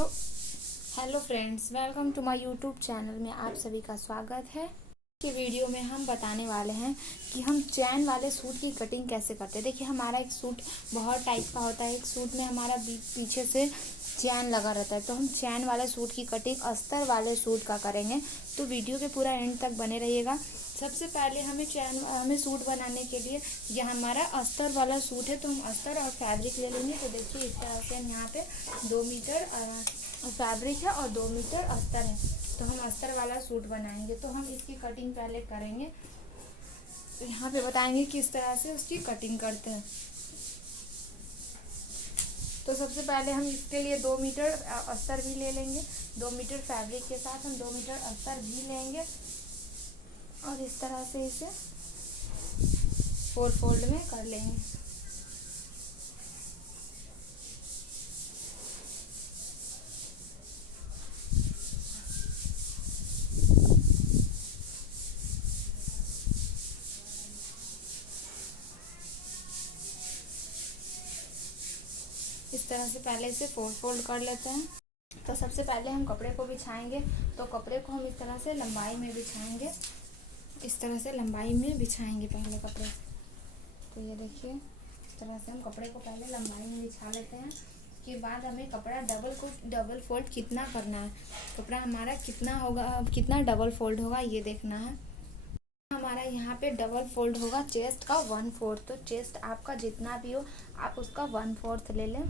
Hello hello friends, welcome to my YouTube channel में आप सभी का स्वागत है। कि वीडियो में हम बताने वाले हैं कि हम चैन वाले सूट की कटिंग कैसे करते हैं। देखिए, हमारा एक सूट बहुत टाइप का होता है। एक सूट में हमारा पीछे से चैन लगा रहता है, तो हम चैन वाले सूट की कटिंग अस्तर वाले सूट का करेंगे। तो वीडियो के पूरा एंड तक बने रहिएगा। सबसे पहले हमें सूट बनाने के लिए, यह हमारा अस्तर वाला सूट है, तो हम अस्तर और फैब्रिक ले लेंगे। तो देखिए, इस तरह से हम यहाँ पे 2 मीटर फैब्रिक है और 2 मीटर अस्तर है। तो हम अस्तर वाला सूट बनाएंगे, तो हम इसकी कटिंग पहले करेंगे। तो यहाँ पे बताएंगे किस तरह से उसकी कटिंग करते हैं। तो सबसे पहले हम इसके लिए 2 मीटर अस्तर भी ले लेंगे। 2 मीटर फैब्रिक के साथ हम 2 मीटर अस्तर भी लेंगे और इस तरह से इसे 4 फोल्ड में कर लेंगे। इस तरह से पहले इसे 4 फोल्ड कर लेते हैं। तो सबसे पहले हम कपड़े को बिछाएंगे। तो कपड़े को हम इस तरह से लंबाई में बिछाएंगे। इस तरह से लंबाई में बिछाएंगे पहले कपड़े। तो ये देखिए, इस तरह से हम कपड़े को पहले लंबाई में बिछा लेते हैं। उसके बाद हमें कपड़ा डबल फोल्ड कितना करना है, कपड़ा हमारा कितना होगा, कितना डबल फोल्ड होगा ये देखना है। हमारा यहाँ पे डबल फोल्ड होगा चेस्ट का 1/4। तो चेस्ट आपका जितना भी हो आप उसका 1/4 ले लें।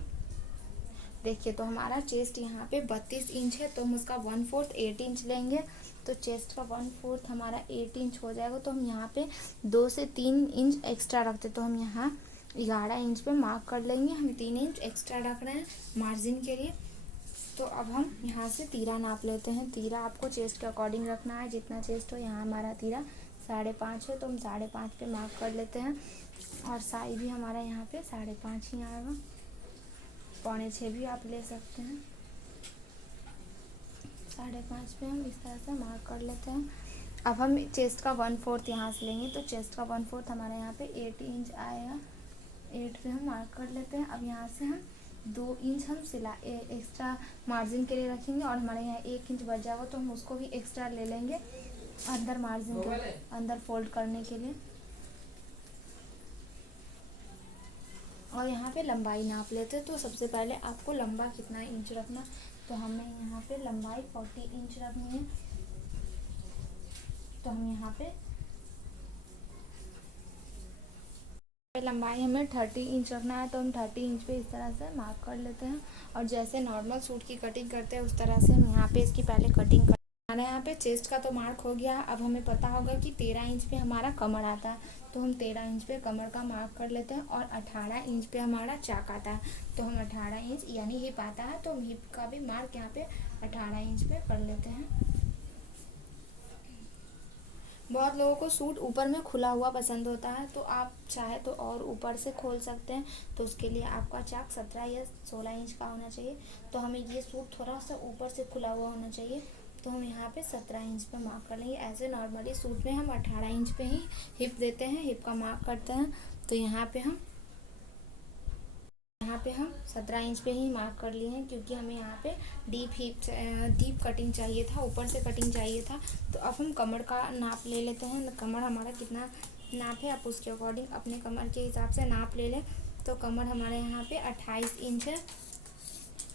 देखिए, तो हमारा चेस्ट यहाँ पे 32 इंच है, तो हम उसका 1/4 8 इंच लेंगे। तो चेस्ट का 1/4 हमारा 8 इंच हो जाएगा। तो हम यहाँ पे 2 से 3 इंच एक्स्ट्रा रखते, तो हम यहाँ 11 इंच पे मार्क कर लेंगे। हम 3 इंच एक्स्ट्रा रख रहे हैं मार्जिन के लिए। तो अब हम यहाँ से तीरा नाप लेते हैं। तीरा आपको चेस्ट के अकॉर्डिंग रखना है, जितना चेस्ट हो। यहाँ हमारा तीरा 5.5 है, तो हम 5.5 पे मार्क कर लेते हैं। और साई भी हमारा यहाँ पे 5.5 ही आएगा। 5.25 भी आप ले सकते हैं। 5.5 पे हम इस तरह से मार्क कर लेते हैं। अब हम चेस्ट का 1/4 यहाँ से लेंगे। तो चेस्ट का 1/4 हमारे यहाँ पे 8 इंच आएगा। 8 पे हम मार्क कर लेते हैं। अब यहाँ से हम 2 इंच हम एक्स्ट्रा मार्जिन के लिए रखेंगे, और हमारे यहाँ 1 इंच बच जाएगा, तो हम उसको भी एक्स्ट्रा ले लेंगे अंदर मार्जिन के अंदर फोल्ड करने के लिए। और यहाँ पे लंबाई नाप लेते हैं। तो सबसे पहले आपको लंबा कितना इंच रखना, तो हमें यहाँ पे लंबाई 40 इंच रखनी है। तो हम यहाँ पे लंबाई हमें 30 इंच रखना है, तो हम 30 इंच पे इस तरह से मार्क कर लेते हैं। और जैसे नॉर्मल सूट की कटिंग करते हैं उस तरह से हम यहाँ पे इसकी पहले कटिंग कर। हमारा यहाँ पे चेस्ट का तो मार्क हो गया। अब हमें पता होगा कि 13 इंच पे हमारा कमर आता है, तो हम 13 इंच पे कमर का मार्क कर लेते हैं। और 18 इंच पे हमारा चाक आता है, तो हम 18 इंच यानी हिप आता है, तो हम हिप का भी मार्क यहाँ पे 18 इंच पे कर लेते हैं। बहुत लोगों को सूट ऊपर में खुला हुआ पसंद होता है, तो आप चाहे तो और ऊपर से खोल सकते हैं। तो उसके लिए आपका चाक 17 या 16 इंच का होना चाहिए। तो हमें ये सूट थोड़ा सा ऊपर से खुला हुआ होना चाहिए, तो हम यहाँ पे 17 इंच पे मार्क कर लेंगे। ऐसे नॉर्मली सूट में हम 18 इंच पे ही हिप देते हैं, हिप का मार्क करते हैं। तो यहाँ पे हम 17 इंच पे ही मार्क कर लिए हैं, क्योंकि हमें यहाँ पे डीप कटिंग चाहिए था, ऊपर से कटिंग चाहिए था। तो अब हम कमर का नाप ले लेते हैं। कमर हमारा कितना नाप है, आप उसके अकॉर्डिंग अपने कमर के हिसाब से नाप ले लें। तो कमर हमारे यहाँ पे 28 इंच है,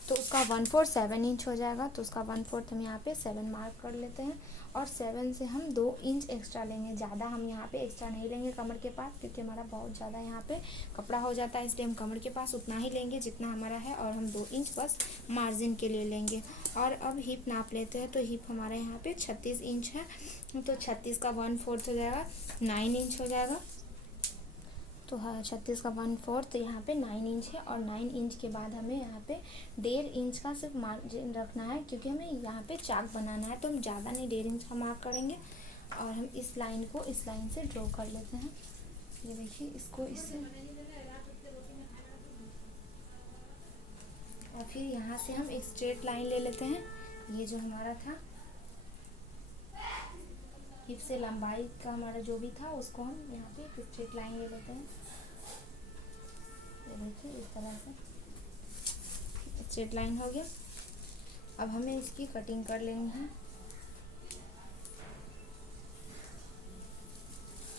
तो उसका 1/4 7 इंच हो जाएगा। तो उसका 1/4 हम यहाँ पे 7 मार्क कर लेते हैं। और 7 से हम 2 इंच एक्स्ट्रा लेंगे। ज़्यादा हम यहाँ पे एक्स्ट्रा नहीं लेंगे कमर के पास, क्योंकि हमारा बहुत ज़्यादा यहाँ पे कपड़ा हो जाता है, इसलिए हम कमर के पास उतना ही लेंगे जितना हमारा है। और हम 2 इंच बस मार्जिन के लिए लेंगे। और अब हिप नाप लेते हैं। तो हिप हमारे यहाँ पे 36 इंच है, तो 36 का 1/4 हो जाएगा 9 इंच हो जाएगा। तो हाँ, 36 का 1/4 यहाँ पे 9 इंच है। और 9 इंच के बाद हमें यहाँ पे 1.5 इंच का सिर्फ मार्जिन रखना है, क्योंकि हमें यहाँ पे चाक बनाना है। तो हम ज़्यादा नहीं, 1.5 इंच का मार्क करेंगे। और हम इस लाइन को इस लाइन से ड्रॉ कर लेते हैं। ये देखिए, इसको इससे, और फिर यहाँ से हम एक स्ट्रेट लाइन ले लेते हैं। ये जो हमारा था हिप से लंबाई का हमारा जो भी था, उसको हम यहाँ पे एक स्ट्रेट लाइन ले लेते हैं। ये देखिए, इस तरह से स्ट्रेट लाइन हो गया। अब हमें इसकी कटिंग कर लेनी है।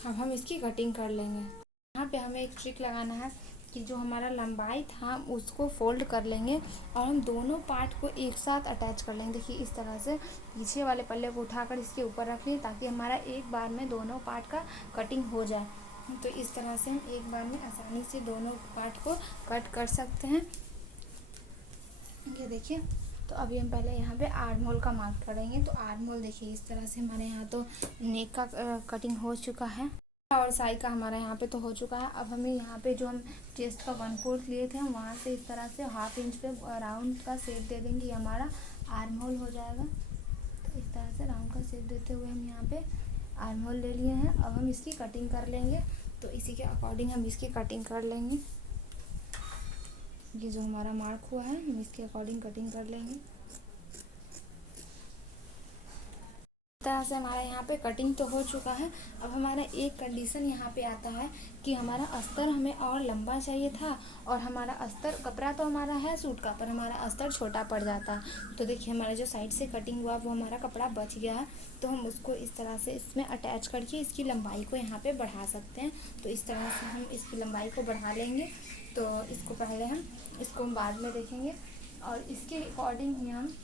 अब हम इसकी कटिंग कर लेंगे। यहाँ पे हमें एक ट्रिक लगाना है कि जो हमारा लंबाई था उसको फोल्ड कर लेंगे और हम दोनों पार्ट को एक साथ अटैच कर लेंगे। देखिए इस तरह से पीछे वाले पल्ले को उठाकर इसके ऊपर रख लें ताकि हमारा एक बार में दोनों पार्ट का कटिंग हो जाए। तो इस तरह से हम एक बार में आसानी से दोनों पार्ट को कट कर सकते हैं। ये देखिए, तो अभी हम पहले यहाँ पे आर्म होल का मार्क करेंगे। तो आर्म होल देखिए इस तरह से हमारे यहाँ तो नेक का कटिंग हो चुका है और साई का हमारा यहाँ पे तो हो चुका है। अब हमें यहाँ पे जो हम चेस्ट का 1/4 लिए थे हम वहाँ से इस तरह से 1/2 इंच पे राउंड का शेप दे देंगे, हमारा आर्म होल हो जाएगा। तो इस तरह से राउंड का शेप देते हुए हम यहाँ पे आर्म होल ले लिए हैं। अब हम इसकी कटिंग कर लेंगे। तो इसी के अकॉर्डिंग हम इसकी कटिंग कर लेंगे। ये जो हमारा मार्क हुआ है हम इसके अकॉर्डिंग कटिंग कर लेंगे। इस तरह से हमारा यहाँ पे कटिंग तो हो चुका है। अब हमारा एक कंडीशन यहाँ पे आता है कि हमारा अस्तर हमें और लंबा चाहिए था और हमारा अस्तर कपड़ा तो हमारा है सूट का, पर हमारा अस्तर छोटा पड़ जाता। तो देखिए हमारा जो साइड से कटिंग हुआ वो हमारा कपड़ा बच गया है। तो हम उसको इस तरह से इसमें अटैच करके इसकी लंबाई को यहाँ पे बढ़ा सकते हैं। तो इस तरह से हम इसकी लंबाई को बढ़ा लेंगे। तो इसको पहले हम इसको बाद में देखेंगे और इसके अकॉर्डिंग ही हम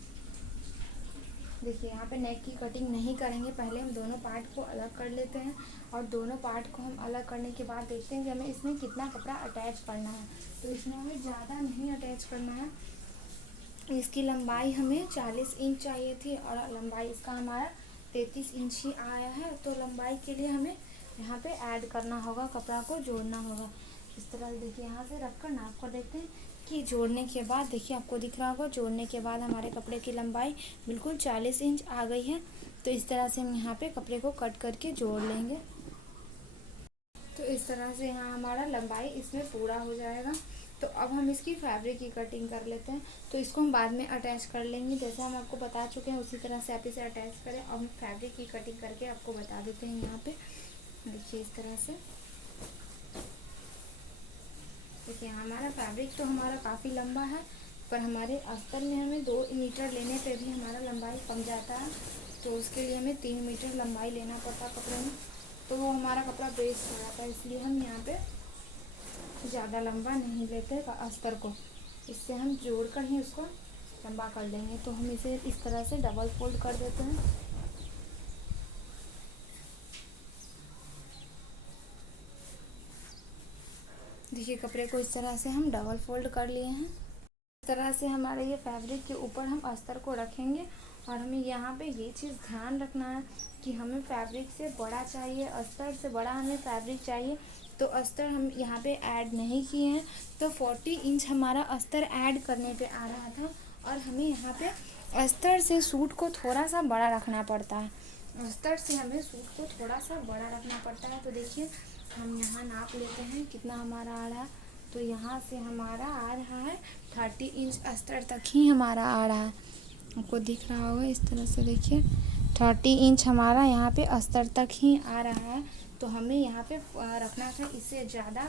देखिए यहाँ पे नेक की कटिंग नहीं करेंगे। पहले हम दोनों पार्ट को अलग कर लेते हैं और दोनों पार्ट को हम अलग करने के बाद देखते हैं कि हमें इसमें कितना कपड़ा अटैच करना है। तो इसमें हमें ज़्यादा नहीं अटैच करना है। इसकी लंबाई हमें 40 इंच चाहिए थी और लंबाई इसका हमारा 33 इंच ही आया है। तो लंबाई के लिए हमें यहाँ पे ऐड करना होगा, कपड़ा को जोड़ना होगा। इस तरह से देखिए यहाँ से रख कर नाप कर देखते हैं कि जोड़ने के बाद देखिए आपको दिख रहा होगा, जोड़ने के बाद हमारे कपड़े की लंबाई बिल्कुल 40 इंच आ गई है। तो इस तरह से हम यहाँ पे कपड़े को कट करके जोड़ लेंगे। तो इस तरह से यहाँ हमारा लंबाई इसमें पूरा हो जाएगा। तो अब हम इसकी फैब्रिक की कटिंग कर लेते हैं। तो इसको हम बाद में अटैच कर लेंगे, जैसे हम आपको बता चुके हैं उसी तरह से आप इसे अटैच करें। अब हम फैब्रिक की कटिंग करके आपको बता देते हैं। यहाँ पे देखिए इस तरह से देखिए हमारा फैब्रिक तो हमारा काफ़ी लंबा है, पर हमारे अस्तर में हमें 2 मीटर लेने पे भी हमारा लंबाई कम जाता है। तो उसके लिए हमें 3 मीटर लंबाई लेना पड़ता है कपड़े में। तो वो हमारा कपड़ा वेस्ट हो जाता है, इसलिए हम यहाँ पे ज़्यादा लंबा नहीं लेते अस्तर को। इससे हम जोड़ कर ही उसको लंबा कर लेंगे। तो हम इसे इस तरह से डबल फोल्ड कर देते हैं। देखिए कपड़े को इस तरह से हम डबल फोल्ड कर लिए हैं। इस तरह से हमारे ये फैब्रिक के ऊपर हम अस्तर को रखेंगे और हमें यहाँ पे ये चीज़ ध्यान रखना है कि हमें फैब्रिक से बड़ा चाहिए, अस्तर से बड़ा हमें फैब्रिक चाहिए। तो अस्तर हम यहाँ पे ऐड नहीं किए हैं। तो 40 इंच हमारा अस्तर ऐड करने पे आ रहा था और हमें यहाँ पे अस्तर से सूट को थोड़ा सा बड़ा रखना पड़ता है। अस्तर से हमें सूट को थोड़ा सा बड़ा रखना पड़ता है। तो देखिए हम यहाँ नाप लेते हैं कितना हमारा आ रहा है। तो यहाँ से हमारा आ रहा है 30 इंच अस्तर तक ही हमारा आ रहा है। आपको दिख रहा होगा इस तरह से देखिए 30 इंच हमारा यहाँ पे अस्तर तक ही आ रहा है। तो हमें यहाँ पे रखना था इससे ज़्यादा।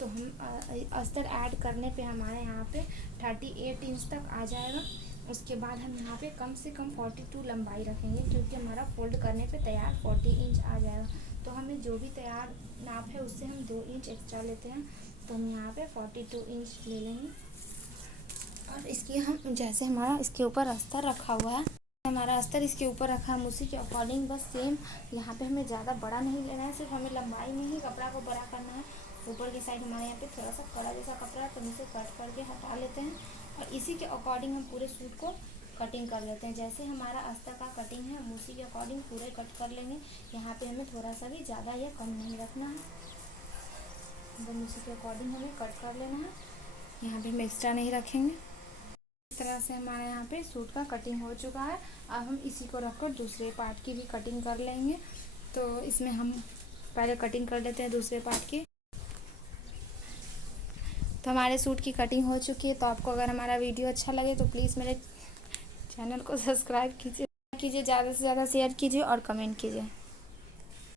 तो हम अस्तर ऐड करने पे हमारे यहाँ पे 38 इंच तक आ जाएगा। उसके बाद हम यहाँ पे कम से कम 42 लंबाई रखेंगे, क्योंकि हमारा फोल्ड करने पे तैयार 40 इंच आ जाएगा। तो हमें जो भी तैयार नाप है उससे हम 2 इंच एक्स्ट्रा लेते हैं। तो हम यहाँ पे 42 इंच ले लेंगे और इसकी हम जैसे हमारा इसके ऊपर अस्तर रखा हुआ है, हमारा अस्तर इसके ऊपर रखा हम उसी के अकॉर्डिंग बस सेम यहाँ पे हमें ज़्यादा बड़ा नहीं लेना है, सिर्फ हमें लंबाई में ही कपड़ा को बड़ा करना है। ऊपर की साइड हमारे यहाँ पे थोड़ा सा कड़ा जैसा कपड़ा है, तो हम इसे कट करके हटा लेते हैं और इसी के अकॉर्डिंग हम पूरे सूट को कटिंग कर लेते हैं। जैसे हमारा अस्तर का कटिंग है हम उसी के अकॉर्डिंग पूरे कट कर लेंगे। यहाँ पे हमें थोड़ा सा भी ज़्यादा या कम नहीं रखना है, एकदम उसी के अकॉर्डिंग हमें कट कर लेना है। यहाँ पे हम एक्स्ट्रा नहीं रखेंगे। इस तरह से हमारे यहाँ पे सूट का कटिंग हो चुका है। अब हम इसी को रखकर दूसरे पार्ट की भी कटिंग कर लेंगे। तो इसमें हम पहले कटिंग कर लेते हैं दूसरे पार्ट की। तो हमारे सूट की कटिंग हो चुकी है। तो आपको अगर हमारा वीडियो अच्छा लगे तो प्लीज़ मेरे चैनल को सब्सक्राइब कीजिए, ज़्यादा से ज़्यादा शेयर कीजिए और कमेंट कीजिए।